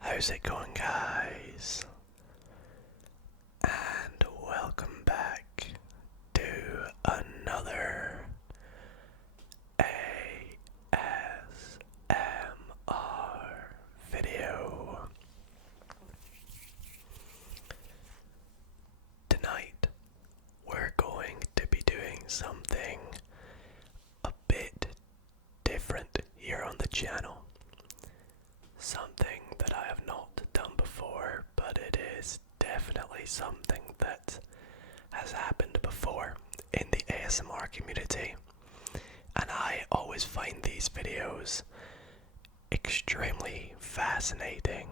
How's it going, guys? And welcome back to another ASMR video. Tonight, we're going to be doing something a bit different here on the channel. Something that I have not done before, but it is definitely something that has happened before in the ASMR community. And I always find these videos extremely fascinating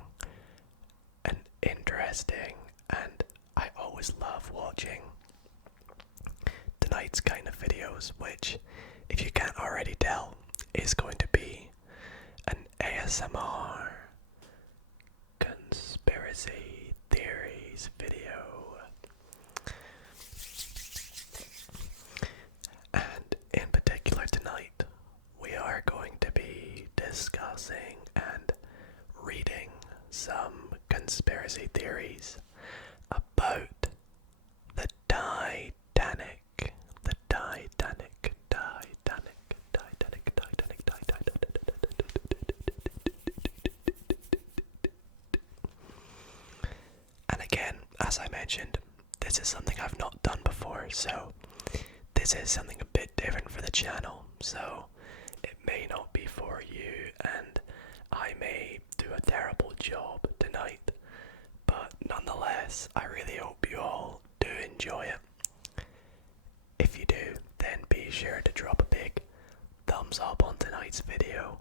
and interesting, and I always love watching tonight's kind of videos, which, if you can't already tell, is going to be an ASMR conspiracy theories video. And in particular tonight, we are going to be discussing and reading some conspiracy theories about the Titanic. The Titanic. And again, as I mentioned, this is something I've not done before, so this is something a bit different for the channel, so it may not be for you, and I may do a terrible job tonight, but nonetheless, I really hope you all do enjoy it. If you do, then be sure to drop a big thumbs up on tonight's video.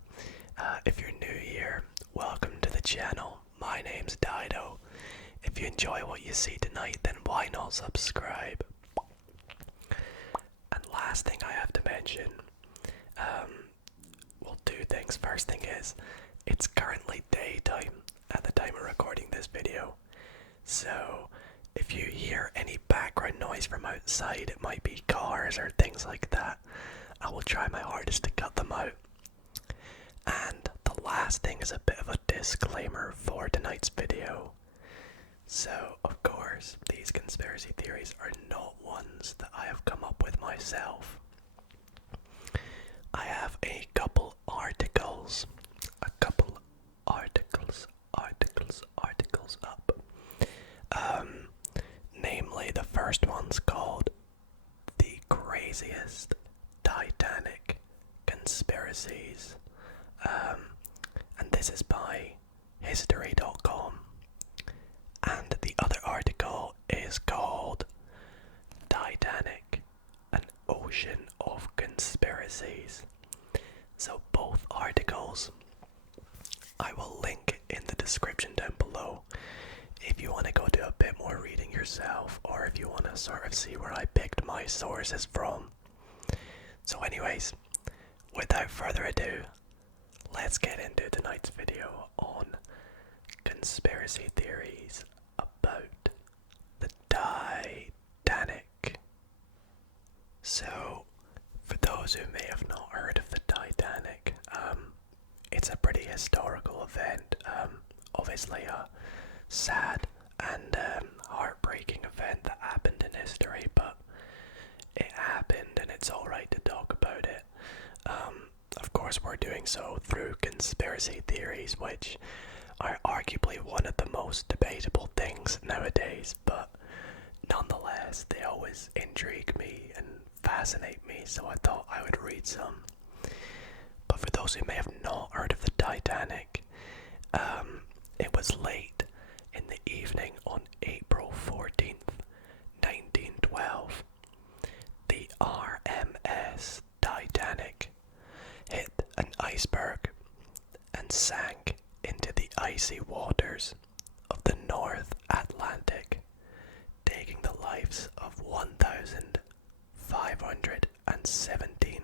If you're new here, welcome to the channel. My name's Dido. If you enjoy what you see tonight, then why not subscribe? And last thing I have to mention, well, two things. First thing is, it's currently daytime at the time of recording this video. So, if you hear any background noise from outside, it might be cars or things like that. I will try my hardest to cut them out. And the last thing is a bit of a disclaimer for tonight's video. So, of course, these conspiracy theories are not ones that I have come up with myself. I have a couple articles up. Namely, the first one's called The Craziest Titanic Conspiracies. And this is by history.com. And the other article is called Titanic, an Ocean of Conspiracies. So both articles I will link in the description down below if you want to go do a bit more reading yourself, or if you want to sort of see where I picked my sources from. So anyways, without further ado, let's get into tonight's video on conspiracy theories about the Titanic. So, for those who may have not heard of the Titanic, it's a pretty historical event, obviously a sad and heartbreaking event that happened in history, but it happened and it's alright to talk about it. Of course, we're doing so through conspiracy theories, which are arguably one of the most debatable things nowadays, but nonetheless, they always intrigue me and fascinate me, so I thought I would read some. But for those who may have not heard of the Titanic, it was late in the evening on April 14th, 1912. The RMS Titanic hit an iceberg and sank into the icy waters of the North Atlantic, taking the lives of 117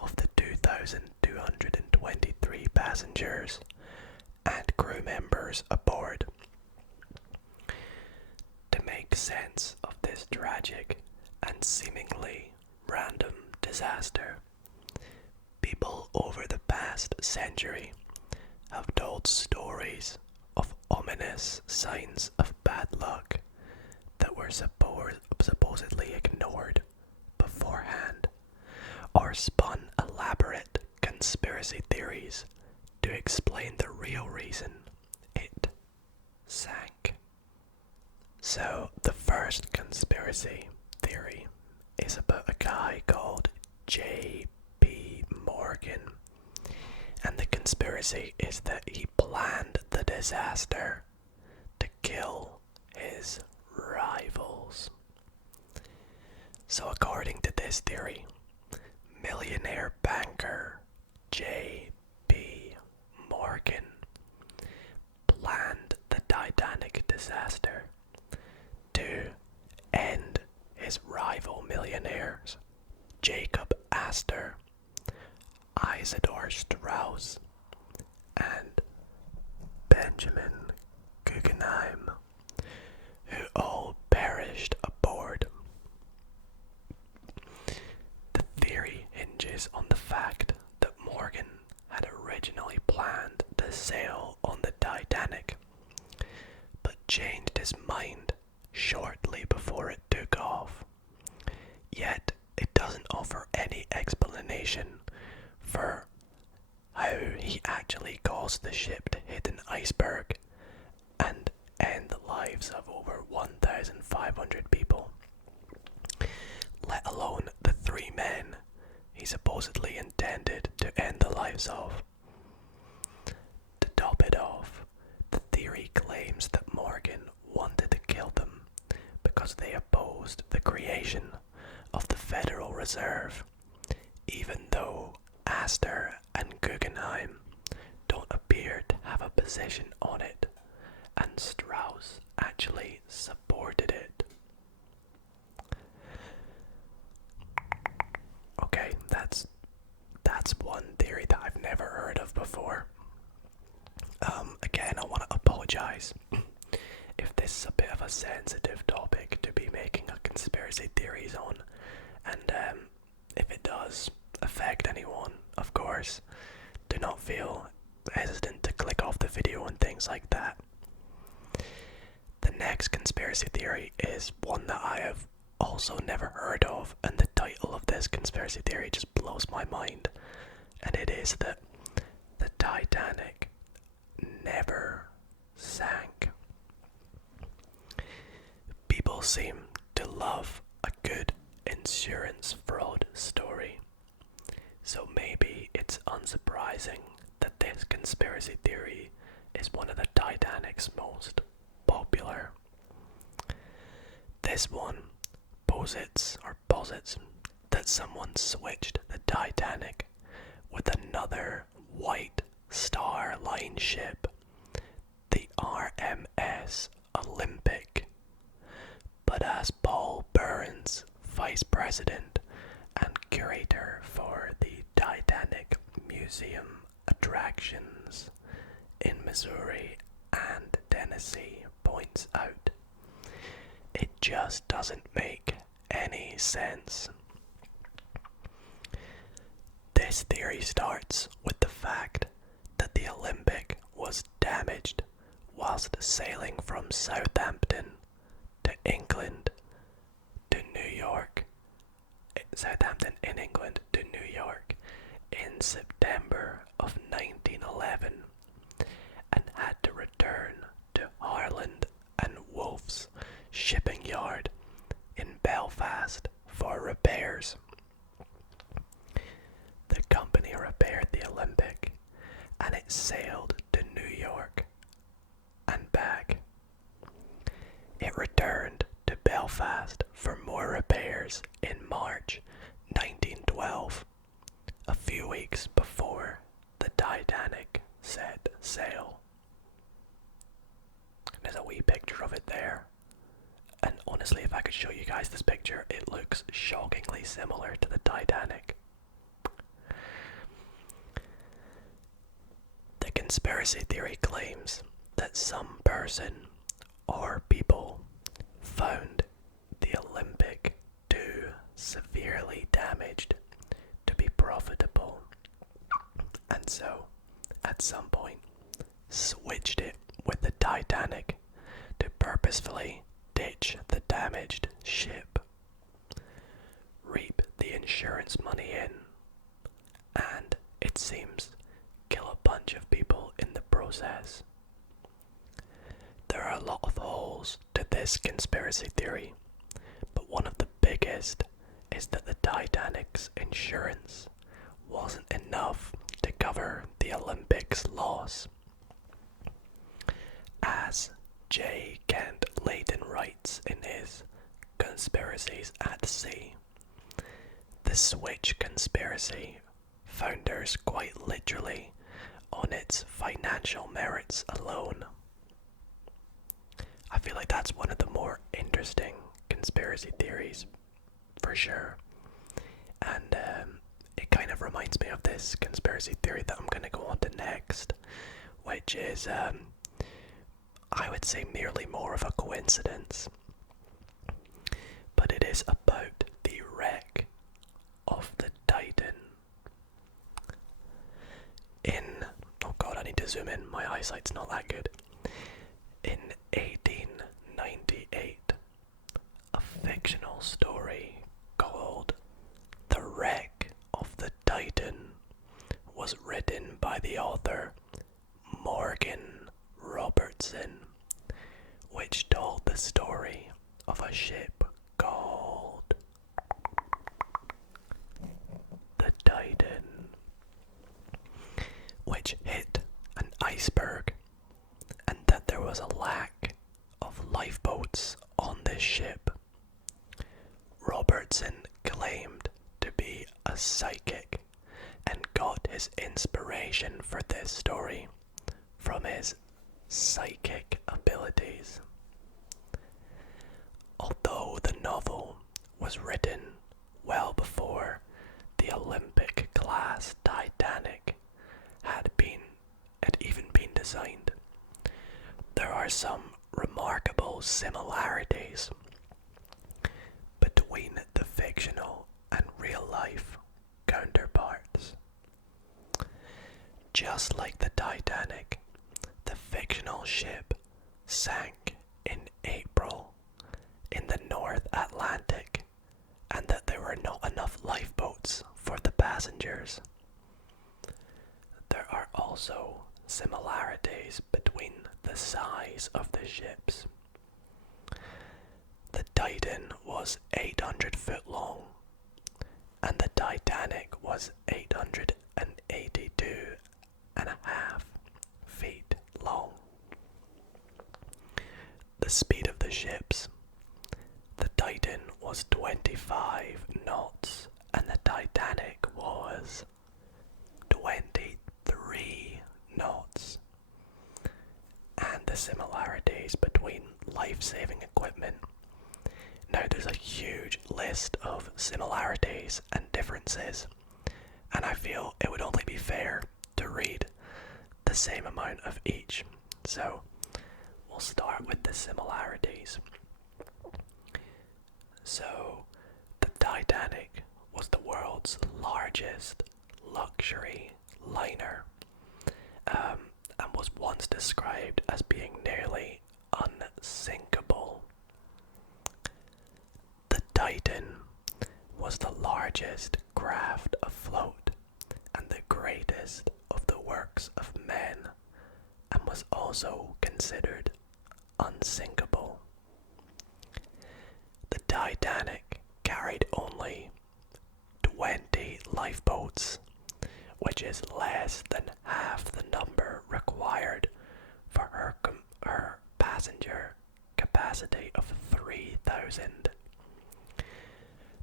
of the 2,223 passengers and crew members aboard. To make sense of this tragic and seemingly random disaster, people over the past century have told stories of ominous signs of bad luck that were supposedly ignored beforehand, or spun elaborate conspiracy theories to explain the real reason it sank. So, the first conspiracy theory is about a guy called J.P. Morgan, and the conspiracy is that he planned the disaster to kill his rivals. So according to this theory, millionaire banker J.P. Morgan planned the Titanic disaster to end his rival millionaires Jacob Astor, Isidor Strauss, and Benjamin Guggenheim, who all perished aboard. The theory hinges on the fact that Morgan had originally planned to sail on the Titanic, but changed his mind shortly before it took off. Yet, it doesn't offer any explanation for how he actually caused the ship to hit an iceberg and end the lives of over 1,500 people, let alone the 3 men he supposedly intended to end the lives of. To top it off, the theory claims that Morgan wanted to kill them because they opposed the creation of the Federal Reserve, even though Astor and Guggenheim don't appear to have a position on it, and Strauss actually supported it. Okay, that's one theory that I've never heard of before. Again, I want to apologize if this is a bit of a sensitive topic to be making a conspiracy theories on, and if it does affect anyone, of course, do not feel hesitant to click off the video and things like that. The next conspiracy theory is one that I have also never heard of, and the title of this conspiracy theory just blows my mind, and it is that the Titanic never sank. People seem to love a good insurance fraud story, so maybe it's unsurprising that this conspiracy theory is one of the Titanic's most popular. This one posits that someone switched the Titanic with another White Star Line ship, the RMS Olympic. But as Paul Burns, vice president and curator for the Titanic Museum attractions in Missouri and Tennessee, points out, it just doesn't make any sense. This theory starts with the fact that the Olympic was damaged whilst sailing from Southampton to England to New York. Southampton in England to New York in September of 1911, and had to return to Harland and Wolff's shipping yard in Belfast for repairs. The company repaired the Olympic, and it sailed to New York and back. It returned to Belfast for more repairs in March 1912, a few weeks before the Titanic set sail. There's a wee picture of it there, and honestly, honestly, if I could show you guys this picture, it looks shockingly similar to the Titanic. The conspiracy theory claims that some person or people found the Olympic too severely damaged to be profitable, and so, at some point, switched it with the Titanic to purposefully ditch the damaged ship, reap the insurance money in, and, it seems, kill a bunch of people in the process. There are a lot of holes to this conspiracy theory, but one of the biggest is that the Titanic's insurance wasn't enough to cover the Olympics' loss. As J. Kent Layton writes in his Conspiracies at Sea, the Switch conspiracy founders quite literally on its financial merits alone. I feel like that's one of the more interesting conspiracy theories, for sure. And it kind of reminds me of this conspiracy theory that I'm going to go on to next, which is, I would say, merely more of a coincidence. But it is about the wreck of the Titan. Oh god, I need to zoom in, my eyesight's not that good. In 1898, a fictional story called The Wreck of the Titan was written by the author Morgan Robertson, which told the story of a ship called the Titan, which hit an iceberg, and that there was a lack of lifeboats on this ship. Robertson claimed to be a psychic and got his inspiration for this story from his psychic abilities. Although the novel was written well before the Olympic-class Titanic had even been designed, there are some remarkable similarities between the fictional and real-life counterparts. Just like the Titanic, the fictional ship sank in April in the North Atlantic, and that there were not enough lifeboats for the passengers. There are also similarities between the size of the ships. The Titan was 800 foot long, and the Titanic was 882.5 feet long. The speed of the ships: the Titan was 25 knots, and the Titanic was 23 knots. And the similarities between life-saving equipment. Now, there's a huge list of similarities and differences, and I feel it would only be fair to read the same amount of each. So, we'll start with the similarities. So, the Titanic was the world's largest luxury liner, and was once described as being nearly unsinkable. The Titan was the largest craft afloat and the greatest of the works of men, and was also considered unsinkable. The Titanic carried only 20 lifeboats, which is less than half the number required for her passenger capacity of 3,000.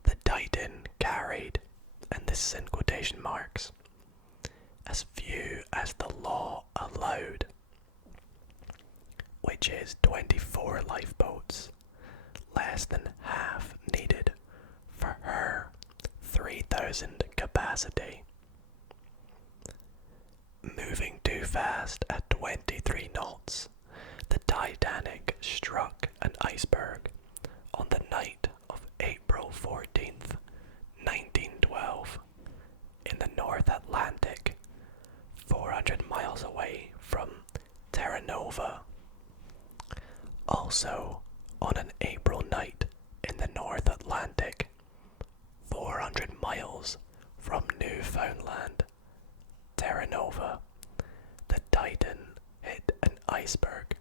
The Titan carried, and this is in quotation marks, as few as the law allowed, which is 24 lifeboats, less than half needed for her 3,000 capacity. Moving too fast at 23 knots, the Titanic struck an iceberg on the night of April 14th, 1912, in the North Atlantic, 400 miles away from Terra Nova. Also, on an April night in the North Atlantic, 400 miles from Newfoundland, Terra Nova, the Titan hit an iceberg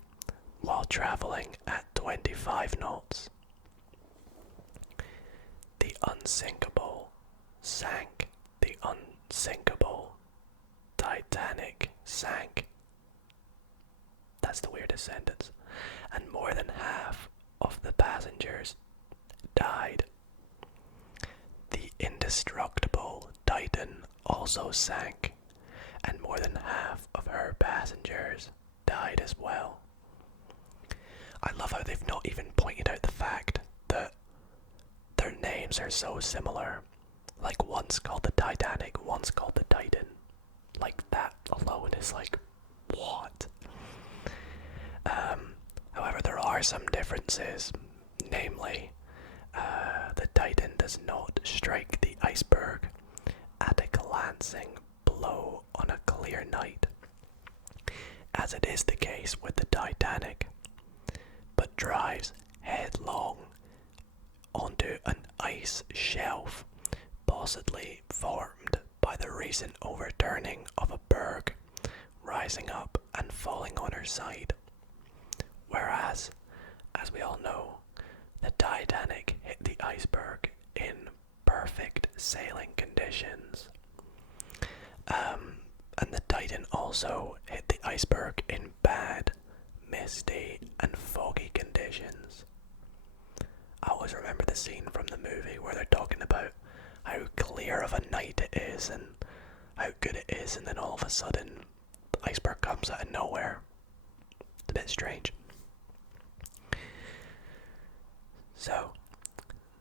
while traveling at 25 knots. The unsinkable sank. The unsinkable Titanic sank. That's the weirdest sentence. And more than half of the passengers died. The indestructible Titan also sank, and more than half of her passengers died as well. I love how they've not even pointed out the fact that their names are so similar. Like, one's called the Titanic, one's called the Titan. Like, that alone is like, what? However, there are some differences. Namely, the Titan does not strike the iceberg at a glancing blow on a clear night, as it is the case with the Titanic, but drives headlong onto an ice shelf, possibly formed by the recent overturning of a berg, rising up and falling on her side. Whereas, as we all know, the Titanic hit the iceberg in perfect sailing conditions. And the Titan also hit the iceberg in bad, misty, and foggy conditions. I always remember the scene from the movie where they're talking about how clear of a night it is and how good it is, and then all of a sudden, the iceberg comes out of nowhere. It's a bit strange. So,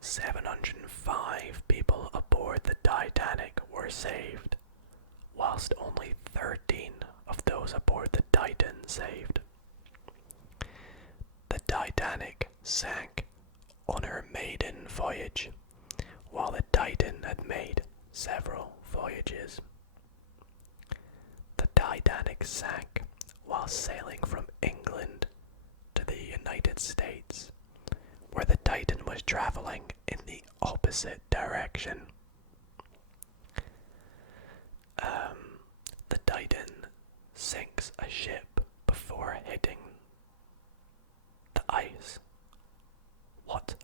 705 people aboard the Titanic were saved, whilst only 13 of those aboard the Titan saved. The Titanic sank on her maiden voyage, while the Titan had made several voyages. The Titanic sank while sailing from England to the United States, where the Titan was traveling in the opposite direction. The Titan sinks a ship before hitting the ice. What?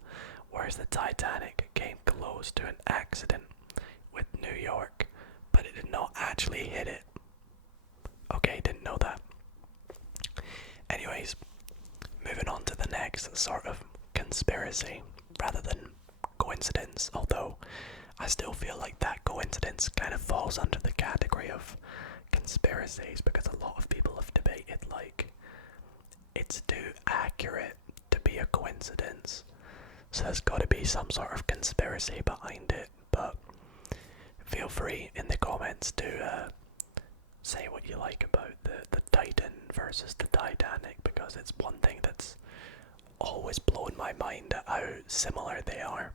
Whereas the Titanic came close to an accident with New York, but it did not actually hit it. Okay, didn't know that. Anyways, moving on to the next sort of conspiracy rather than coincidence, although I still feel like that coincidence kind of falls under the category of conspiracies, because a lot of people have debated like it's too accurate to be a coincidence, so there's got to be some sort of conspiracy behind it. But feel free in the comments to say what you like about the Titan versus the Titanic, because it's one thing that's always blown my mind at how similar they are.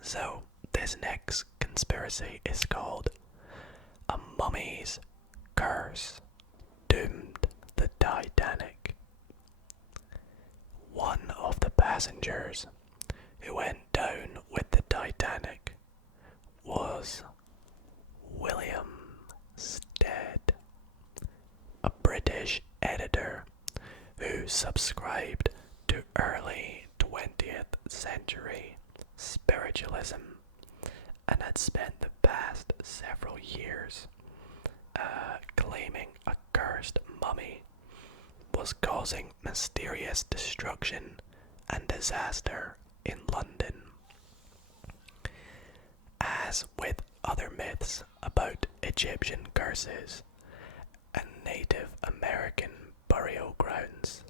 So, this next conspiracy is called A Mummy's Curse Doomed the Titanic. One of the passengers who went down with the Titanic was William Stead, a British editor who subscribed to early 20th century spiritualism and had spent the past several years claiming a cursed mummy was causing mysterious destruction and disaster in London. As with other myths about Egyptian curses and Native American burial grounds,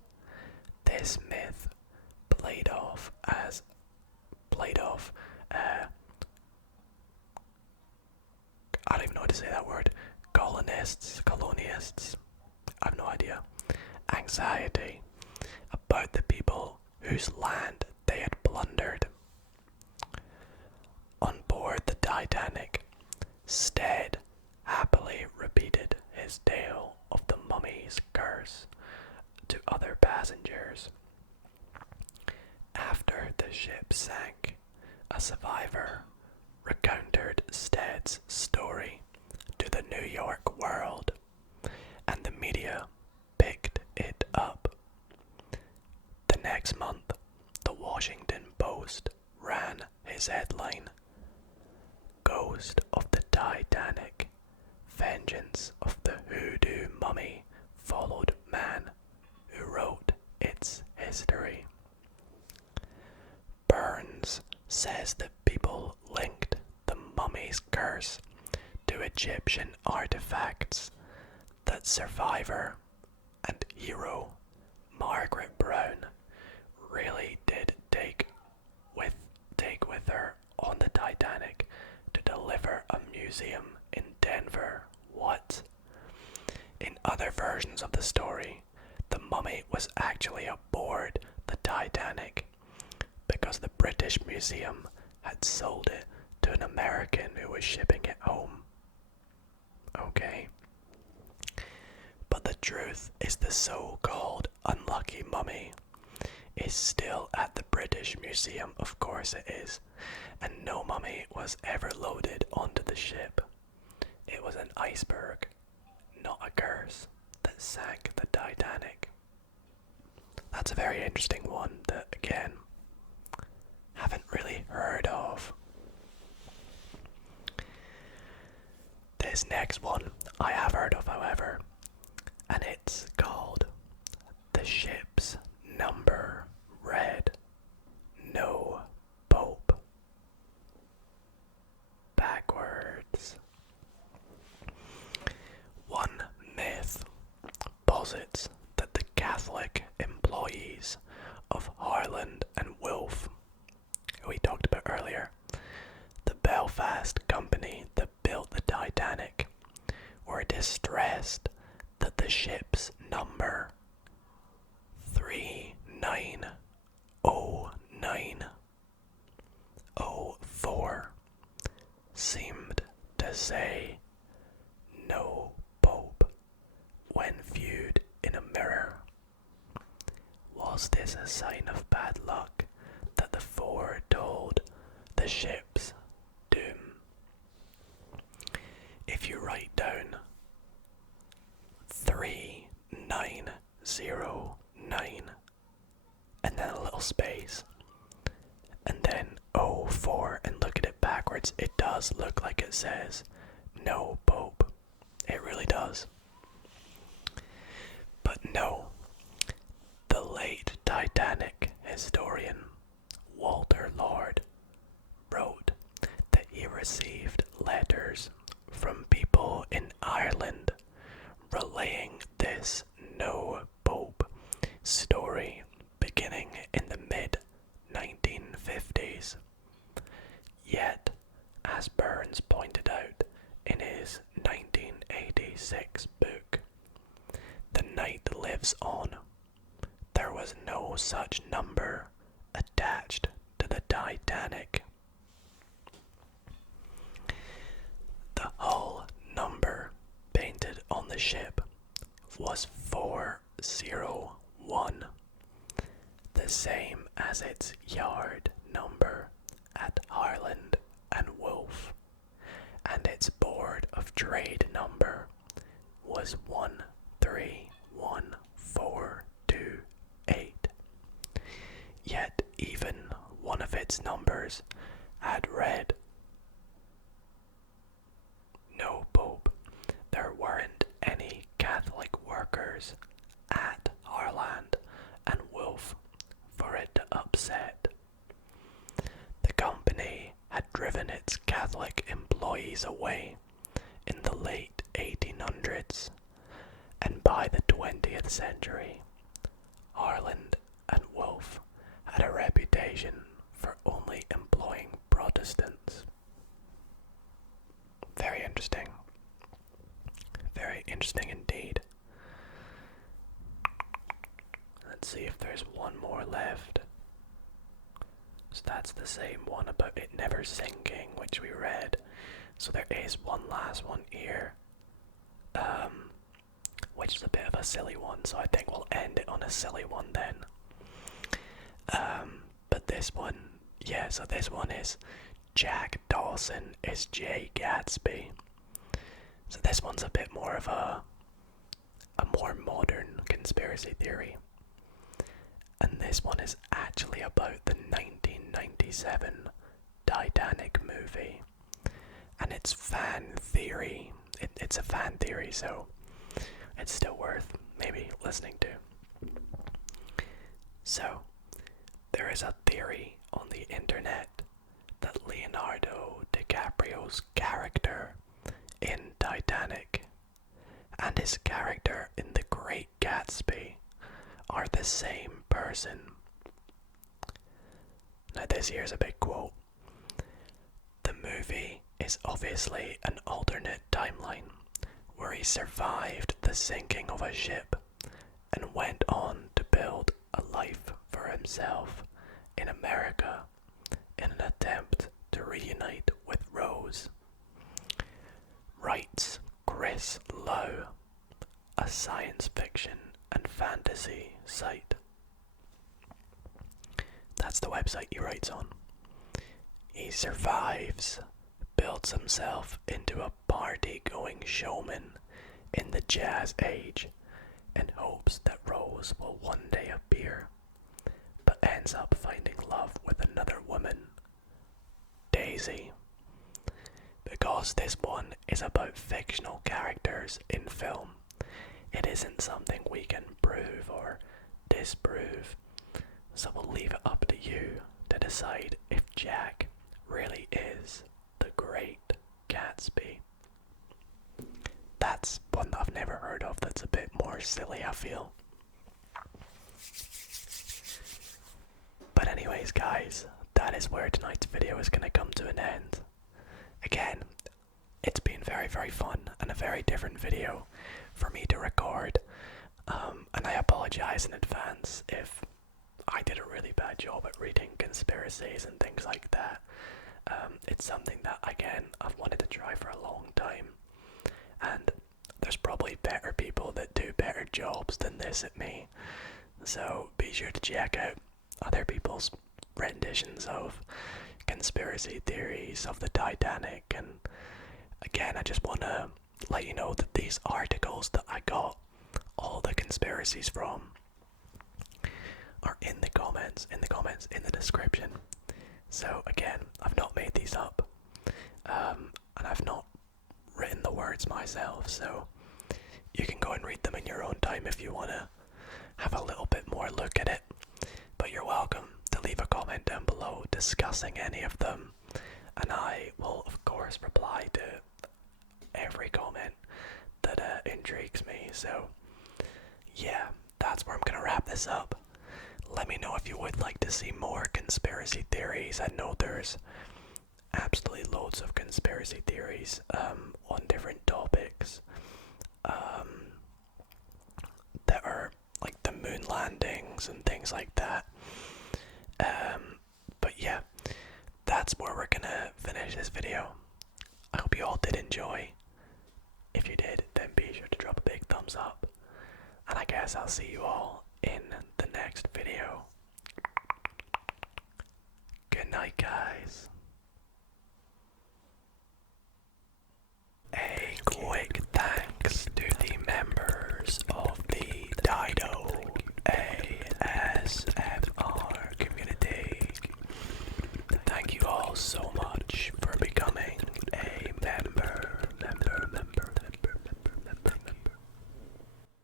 this myth anxiety about the people whose land they had plundered. On board the Titanic, Stead happily repeated his tale of the mummy's curse to other passengers. After the ship sank, a survivor recounted Stead's story to the New York World, and the media picked it up. The next month, the Washington Post ran his headline, "Ghost of the Titanic, Vengeance of the Hoodoo Mummy Followed Man Who Wrote Its History." Burns says that people linked the mummy's curse to Egyptian artifacts that survivor and hero Margaret Brown really did take with her on the Titanic to deliver a museum in Denver. What? In other versions of the story, the mummy was actually aboard the Titanic because the British Museum had sold it to an American who was shipping it home. Okay. But the truth is the so-called unlucky mummy is still at the British Museum, of course it is, and no mummy was ever loaded onto the ship. It was an iceberg, not a curse, that sank the Titanic. That's a very interesting one that, again, haven't really heard of. This next one I have heard of, however, and it's called "The Ship's Number Read No Pope." Backwards. One myth posits that the Catholic employees of Harland and Wolff, who we talked about earlier, the Belfast company that built the Titanic, were distressed that the ship's number 390904 seemed to say "No Pope" when viewed in a mirror. Was this a sign of bad luck that the foretold the ship's doom? If you write down 3909 and then a little space and then 04 and look at it backwards, it does look like it says "No Pope." It really does. But no, the late Titanic historian Walter Lord wrote that he received letters from people in Ireland relaying this "No Pope" story beginning in the mid-1950s. Yet, as Burns pointed out in his 1986 book, "The Night Lives On," there was no such number attached to the Titanic. The hull number painted on the ship was 401, the same as its yard number at Harland and Wolff, and its Board of Trade number was 131428. Yet even one of its numbers had read "No Pope." There weren't any Catholic workers at Harland and Wolff for it to upset. The company had driven its Catholic employees away in the late 1800s, and by the 20th century, Harland and Wolff had a reputation for only employing Protestants. Very interesting. Very interesting indeed. Let's see if there's one more left. So that's the same one about it never sinking, which we read. So there is one last one here, which is a bit of a silly one, so I think we'll end it on a silly one then. But this one, yeah, so this one is Jack Dawson is Jay Gatsby. So this one's a bit more of a more modern conspiracy theory. And this one is actually about the 1997 Titanic movie. And it's fan theory. It's a fan theory, so it's still worth maybe listening to. So, there is a theory on the internet that Leonardo DiCaprio's character in Titanic and his character in The Great Gatsby are the same person. Now this here's a big quote. The movie is obviously an alternate timeline where he survived the sinking of a ship and went on to build a life for himself in America in an attempt to reunite with Rose. Writes Chris Lowe, a science fiction and fantasy site. That's the website he writes on. He survives, builds himself into a party-going showman in the jazz age, and hopes that Rose will one day appear, but ends up finding love with another woman, Daisy. Because this one is about fictional characters in film, it isn't something we can prove or disprove, so we'll leave it up to you to decide if Jack really is the Great Gatsby. That's one that I've never heard of that's a bit more silly, I feel. But anyways guys, that is where tonight's video is going to come to an end. Again, it's been very fun and a very different video for me to record, and I apologize in advance if I did a really bad job at reading conspiracies and things like that. It's something that, again, I've wanted to try for a long time, and there's probably better people that do better jobs than this at me, so be sure to check out other people's renditions of conspiracy theories of the Titanic. And again, I just want to let you know that these articles that I got all the conspiracies from are in the comments, in the description. So again, I've not made these up, and I've not written the words myself, so you can go and read them in your own time if you want to have a little bit more look at it. But you're welcome to leave a comment down below discussing any of them, and I will of course reply to every comment that intrigues me. So yeah, that's where I'm gonna wrap this up. Let me know if you would like to see more conspiracy theories. I know there's absolutely loads of conspiracy theories on different topics that are like the moon landings and things like that. But yeah, that's where we're gonna finish this video. I hope you all did enjoy. If you did, then be sure to drop a big thumbs up. And I guess I'll see you all in the next video. Good night, guys.